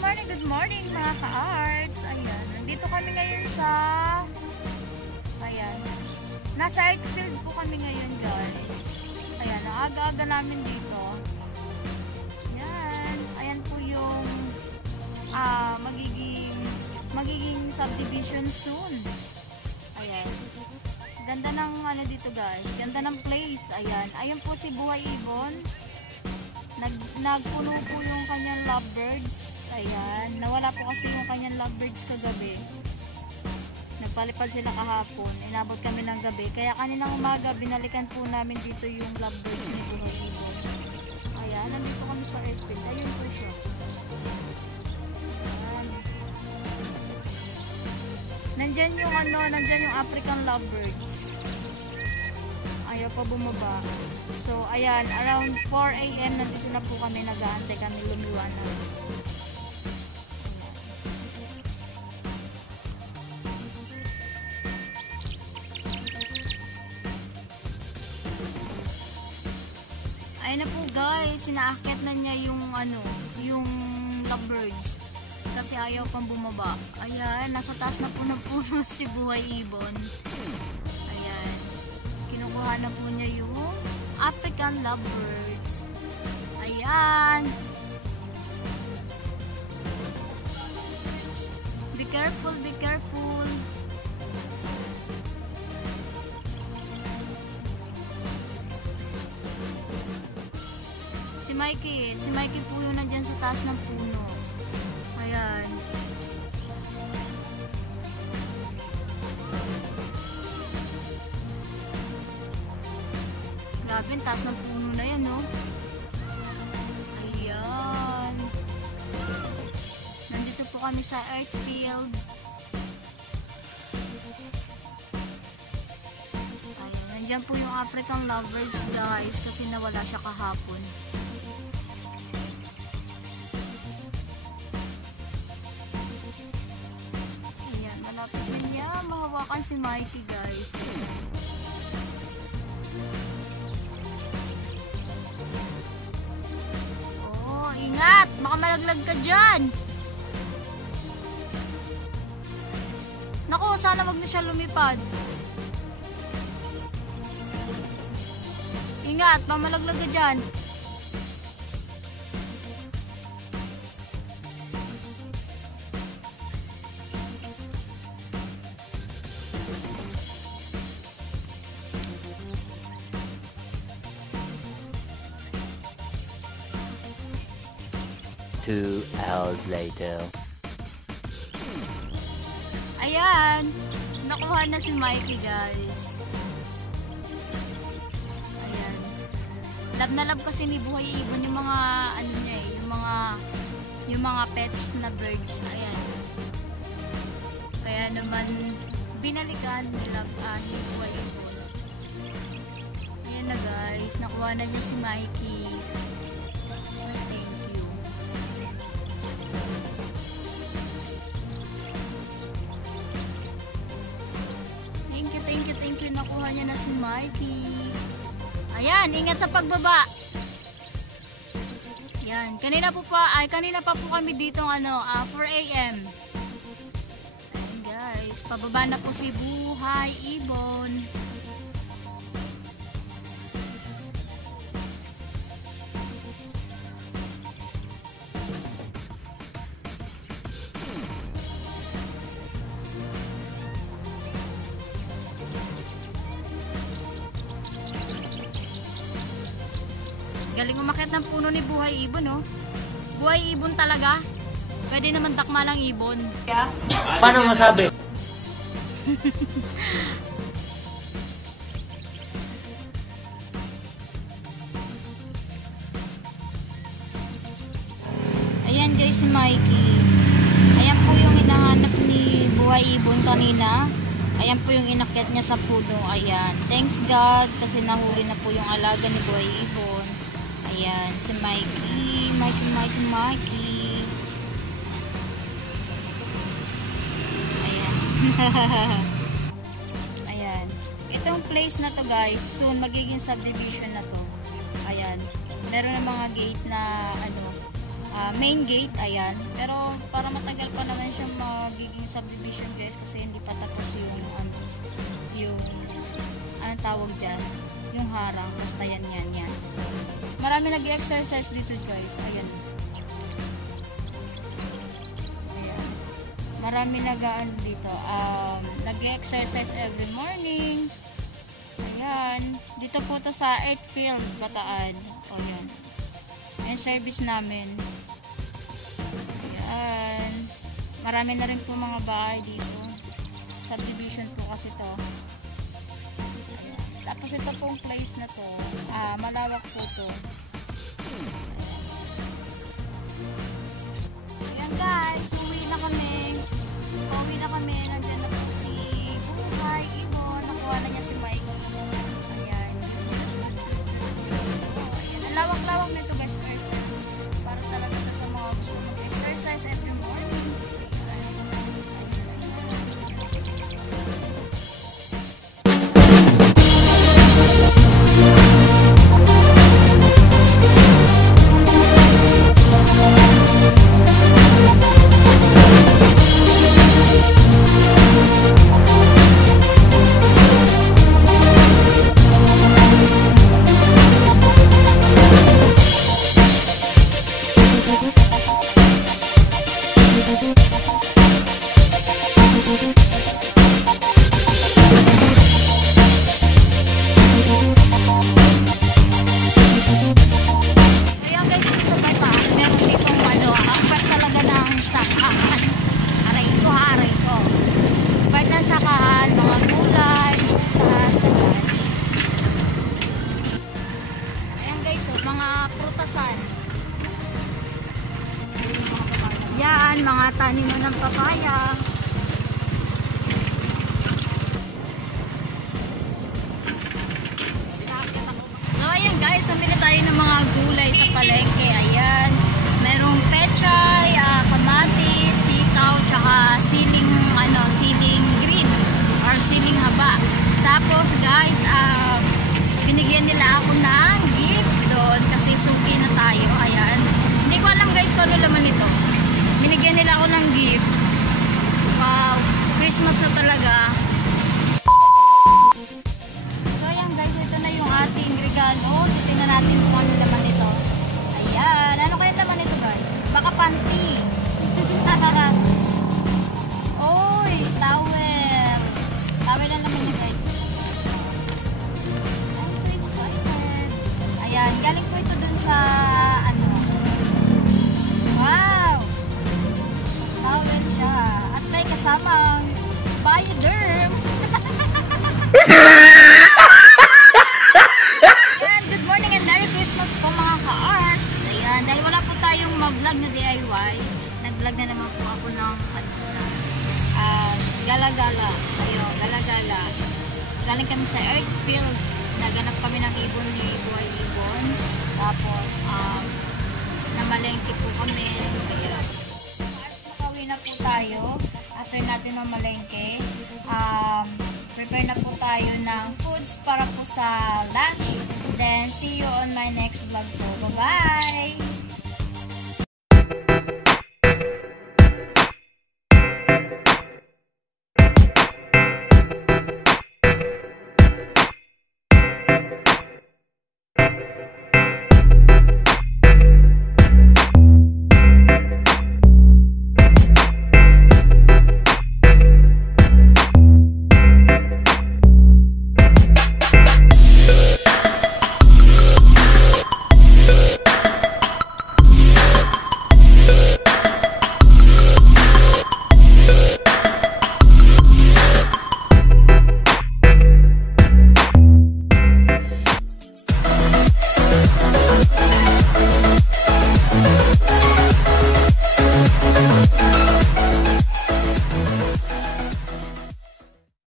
good morning mga ka-arts. Ayan, nandito kami ngayon sa nasa Earthfield po kami ngayon guys. Ayan, ang aga-aga namin dito. Ayan po yung magiging subdivision soon. Ayan. Ganda ng dito guys. Ganda ng place. Ayan. Ayun po si Buhay Ibon. Nagpuno po yung kanyang lovebirds. Ayan. Nawala po kasi yung kanyang lovebirds kagabi. Nagpalipad sila kahapon. Inabot kami ng gabi. Kaya kaninang umaga, binalikan po namin dito yung lovebirds ni Buhay Ibon. Ayan. Nandito kami sa Earthfield. Ayun po siya. Ayan. Nandyan yung African lovebirds. Ayaw pa bumaba. So, ayan, around 4 AM nandito na po kami, nag-aantay kami lumiwanag. Ayan na po guys, sinaakyat na niya yung yung lovebirds. Kasi ayaw pang bumaba. Ayan, nasa taas na po ng puno si Buhay Ibon. Ayan, kinukuha na po niya yung African lovebirds. Ayan. Be careful, be careful. Si Mikey po yung nandyan sa taas ng puno. Ayan. Grabe, taas ng puno na yan, no? Ayan. Nandito po kami sa Earthfield. Ayan, nandyan po yung African lovebirds, guys, kasi nawala siya kahapon. Ayan, malapit na niya mahawakan si Mikey, guys. Ingat! Baka malaglag ka dyan! Naku, sana wag na siya lumipad. Ingat! Baka malaglag ka dyan. Two hours later. Ayan, nakuha na si Mikey, guys. Ayan. Love na love kasi ni Buhay Ibon yung mga niya eh, yung mga pets na birds. Ayan. Kaya naman binalikan ni Buhay Ibon. Ayan na guys, nakuha na niya si Mikey. Thank you, nakuha niya na si Mikey. Ayan, ingat sa pagbaba. Ayan, kanina pa po kami dito 4 AM. Ayan guys, pababa na po si Buhay Ibon. Galing umakyat ng puno ni Buhay Ibon, no? Buhay Ibon talaga. Pwede naman dakma lang ibon. Paano masabi? Ayan guys, si Mikey. Ayan po yung hinahanap ni Buhay Ibon kanina. Ayan po yung inakyat niya sa puno. Ayan. Thanks God kasi nahuli na po yung alaga ni Buhay Ibon. Ayan, si Mikey. Mikey. Ayan. Ayan. Itong place na to guys, soon magiging subdivision na to. Ayan. Meron na mga gate na main gate, ayan. Pero para matagal pa naman siya magiging subdivision guys kasi hindi pa tapos yung anong tawag dyan, yung harang, basta yan. Marami nag-exercise dito guys, ayan. Marami nag-ano dito, nag-exercise every morning. Ayan, dito po to sa 8th Field, Bataan. O yan, yung service namin. Ayan, marami na rin po mga bahay dito. Subdivision po kasi to. Ayan. Tapos ito pong place na to, malawak po to. Ayan guys, uwi na kami. Nandiyan na po si Buhay Ibon. Nakuha na niya si Mikey. Ayan. Ang lawak-lawak nito guys. Para talaga ito sa mga gusto mag-exercise every morning. Sakahan, mga gulay, prutas, ayan guys, mga prutasan. Yan, mga taniman ng papaya. So ayan guys, namili tayo ng mga gulay sa palengke. Ayan, merong pechay, kamatis, sitaw, tsaka siling green or siling haba. Tapos guys, binigyan nila ako ng gift doon kasi suki na tayo. Ayan, hindi ko alam guys kung ano laman ito. Binigyan nila ako ng gift. Wow, Christmas na talaga. So ayan guys, ito na yung ating regalo. Titingnan natin kung ano laman ito. Ayan, ano kaya laman ito guys? Baka panty. Oy, towel. Towel lang naman yun guys. I'm so excited. Ayan, galing po ito dun sa wow, towel siya. At may kasamang Bioderm. Ayan, good morning and Merry Christmas po mga ka-arts. Ayan, dahil wala po tayong mag-vlog na DIY, nag-vlog na naman po ako ng gala-gala. Ayun, gala-gala. Galing kami sa Earth Field. Naganap kami ng ibon ni Buhay Ibon. Tapos, namalengke po kami. Ayan. Arts, nakauwi na po tayo. After natin mamalengke, prepare na po tayo ng foods para po sa lunch. Then, see you on my next vlog po. Bye-bye!